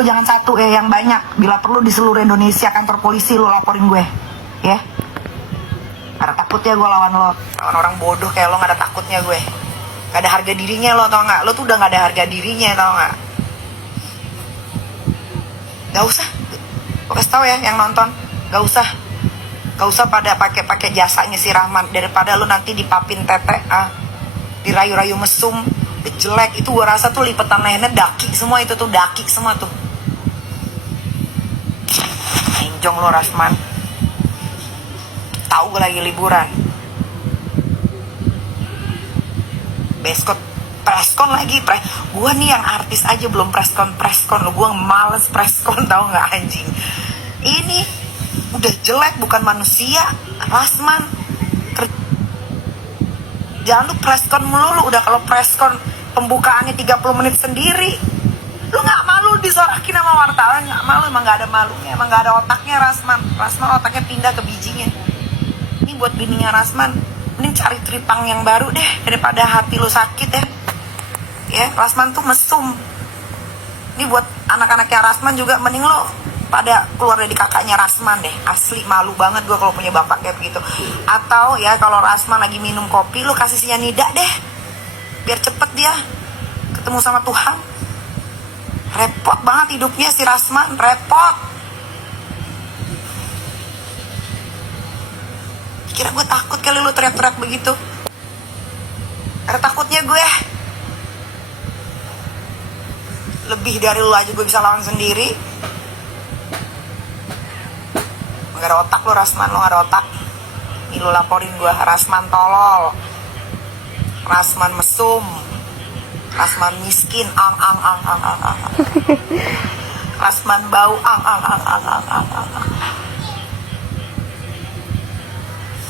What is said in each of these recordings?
Jangan satu ya, yang banyak. Bila perlu di seluruh Indonesia kantor polisi lu laporin gue, ya. Karena takutnya gue lawan lo, lawan orang bodoh kayak lo nggak ada takutnya gue. Gak ada harga dirinya lo, tau nggak? Lo tuh udah nggak ada harga dirinya, tau nggak? Gak usah. Gue kasih tau ya yang nonton, gak usah pada pakai jasanya si Rahman, daripada lo nanti dipapin tete, dirayu-rayu mesum, jelek. Itu gue rasa tuh lipetan lehernya daki semua, itu tuh daki semua tuh. Enjong lo Rasman. Tahu gue lagi liburan. Beskot preskon lagi. Gue nih yang artis aja belum preskon lo. Gue males preskon, tahu nggak anjing. Ini udah jelek, bukan manusia. Rasman. Jangan lu preskon mulu. Udah kalau preskon pembukaannya 30 menit sendiri. Lu gak malu disorakin sama wartawan? Gak malu, emang gak ada malunya, emang gak ada otaknya Rasman otaknya pindah ke bijinya. Ini buat bininya Rasman, mending cari tripang yang baru deh, daripada hati lu sakit ya. Ya, Rasman tuh mesum. Ini buat anak-anaknya Rasman juga, mending lu pada keluar dari kakaknya Rasman deh. Asli malu banget gue kalau punya bapak kayak begitu. Atau ya kalau Rasman lagi minum kopi, lu kasih sianida deh, biar cepet dia ketemu sama Tuhan. Repot banget hidupnya si Rasman, repot. Kira gue takut kali lu teriak-teriak begitu. Karena takutnya gue lebih dari lu aja gue bisa lawan sendiri. Gak ada otak lu Rasman, lu gak ada otak. Ini lu laporin gue, Rasman tolol, Rasman mesum, Rasman miskin, Rasman bau,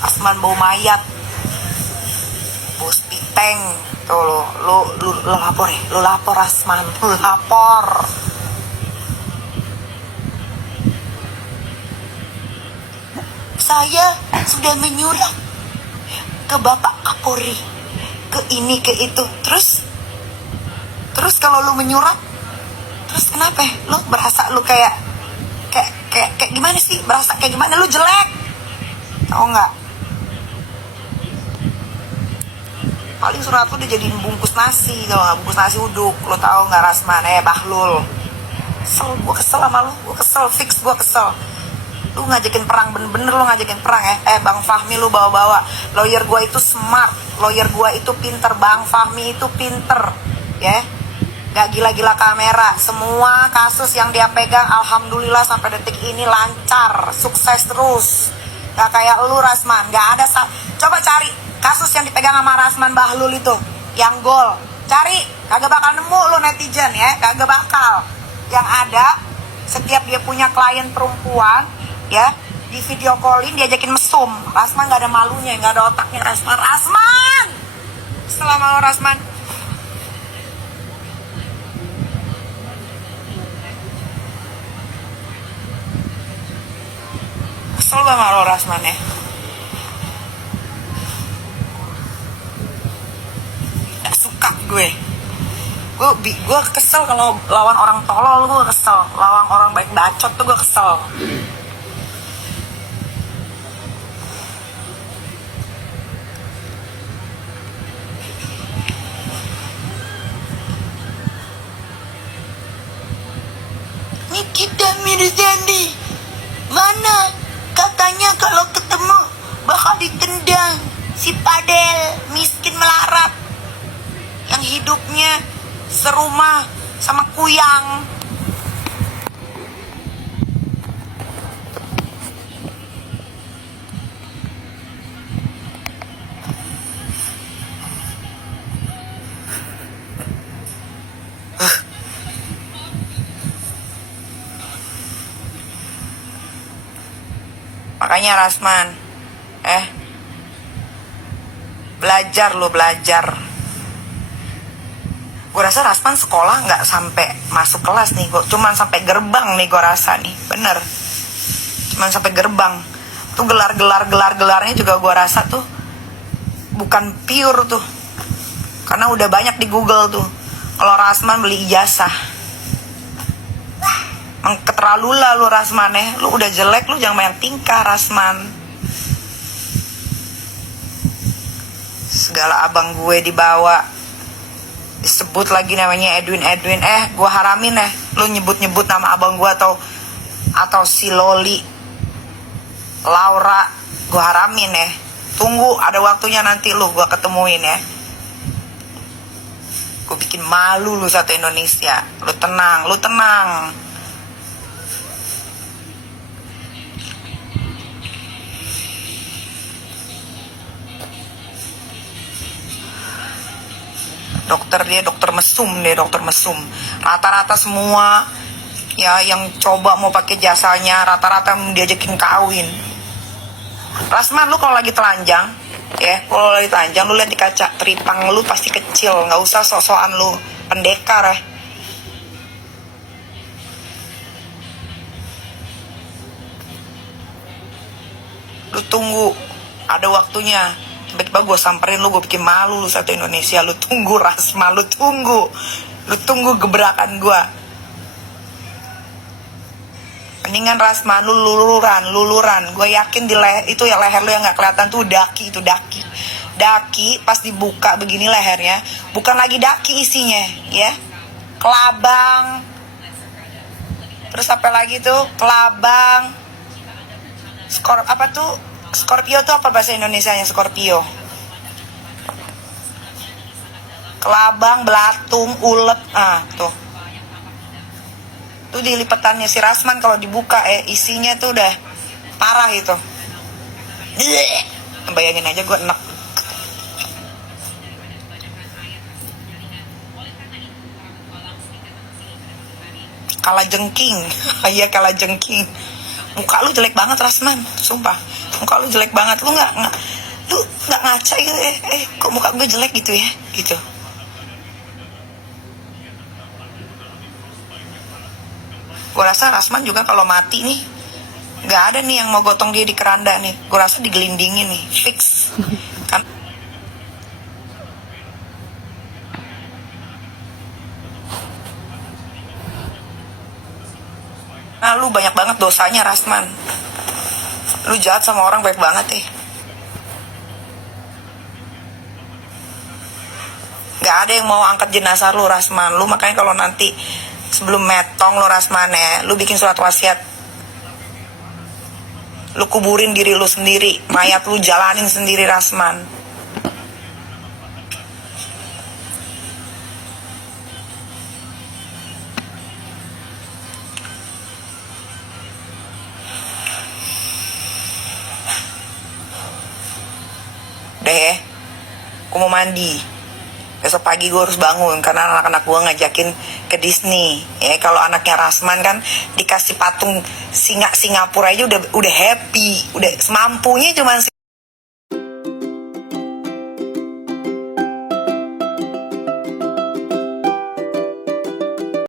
Rasman bau mayat, bau spiteng. Tuh lu lapor ya, lu lapor Rasman, lu lapor. Saya sudah menyurat ke Bapak Kapolri, ke ini, ke itu. Terus kalau lu menyurat, terus kenapa? Lu berasa lu kayak gimana sih? Berasa kayak gimana? Lu jelek, tau nggak? Paling surat lu dijadiin bungkus nasi, tau nggak? Bungkus nasi uduk, lu tau nggak Rasman? Bahlul. Gue kesel sama lu, gue kesel, fix gue kesel. Lu ngajakin perang, bener-bener lu ngajakin perang ya. Bang Fahmi lu bawa-bawa. Lawyer gue itu smart, lawyer gue itu pinter, Bang Fahmi itu pinter, ya. Gak gila-gila kamera. Semua kasus yang dia pegang alhamdulillah sampai detik ini lancar, sukses terus. Gak kayak lu Rasman, gak ada coba cari kasus yang dipegang sama Rasman Bahlul itu yang gol, cari, kagak bakal nemu lu netizen ya, kagak bakal. Yang ada setiap dia punya klien perempuan ya, di video callin diajakin mesum. Rasman gak ada malunya, gak ada otaknya Rasman. Selama Rasman kesel banget sama lo Rasman ya. Gak suka gue kesel kalau lawan orang tolol. Gue kesel lawan orang baik bacot tuh, gue kesel. Nikita Mirzani mana? Katanya kalau ketemu bakal ditendang si Padel, miskin melarat, yang hidupnya serumah sama kuyang. Makanya Rasman, belajar. Gue rasa Rasman sekolah nggak sampai masuk kelas nih, cuman sampai gerbang nih, gue rasa nih, bener. Cuman sampai gerbang. Tuh gelarnya juga gue rasa tuh bukan pure tuh, karena udah banyak di Google tuh. Kalau Rasman beli ijazah. Keterlaluan lu Rasman ya. Lu udah jelek, lu jangan banyak tingkah Rasman. Segala abang gue dibawa, disebut lagi namanya Edwin. Gue haramin ya lu nyebut nama abang gue atau si Loli Laura. Gue haramin ya. Tunggu ada waktunya nanti lu gue ketemuin ya. Gue bikin malu lu satu Indonesia. Lu tenang. Dokter mesum. Rata-rata semua ya yang coba mau pakai jasanya rata-rata diajakin kawin. Rasman, lu kalau lagi telanjang lu lihat di kaca, teripang lu pasti kecil, nggak usah sok-sokan lu pendekar ya. Lu tunggu ada waktunya. Tiba-tiba gue samperin lu, gue bikin malu lu satu Indonesia. Lu tunggu Rasman, lu tunggu gebrakan gue. Mendingan Rasman lu luluran. Gue yakin di itu ya leher lu yang nggak kelihatan tuh daki. Daki pas dibuka begini lehernya, bukan lagi daki isinya ya, kelabang. Terus apa lagi tuh kelabang. Scorpio tuh apa bahasa Indonesianya Scorpio? Kelabang, belatung, ulet. Tuh di lipetannya si Rasman kalau dibuka isinya tuh udah parah itu. Bayangin aja gue enak. Kalah jengking. Iya kalah jengking. Muka lu jelek banget Rasman, sumpah. Muka lu jelek banget. Lu nggak ngaca gitu kok muka gue jelek gitu ya gitu. Gue rasa Rasman juga kalau mati nih nggak ada nih yang mau gotong dia di keranda nih. Gue rasa digelindingin nih, fix kan. Nah lu banyak banget dosanya Rasman. Lu jahat sama orang baik banget Gak ada yang mau angkat jenazah lu Rasman. Lu makanya kalau nanti sebelum metong lu Rasman ya, lu bikin surat wasiat. Lu kuburin diri lu sendiri, mayat lu jalanin sendiri Rasman. Deh, aku mau mandi. Besok pagi gue harus bangun karena anak-anak gue ngajakin ke Disney. Ya kalau anaknya Rasman kan dikasih patung singa Singapura aja udah happy, udah semampunya cuman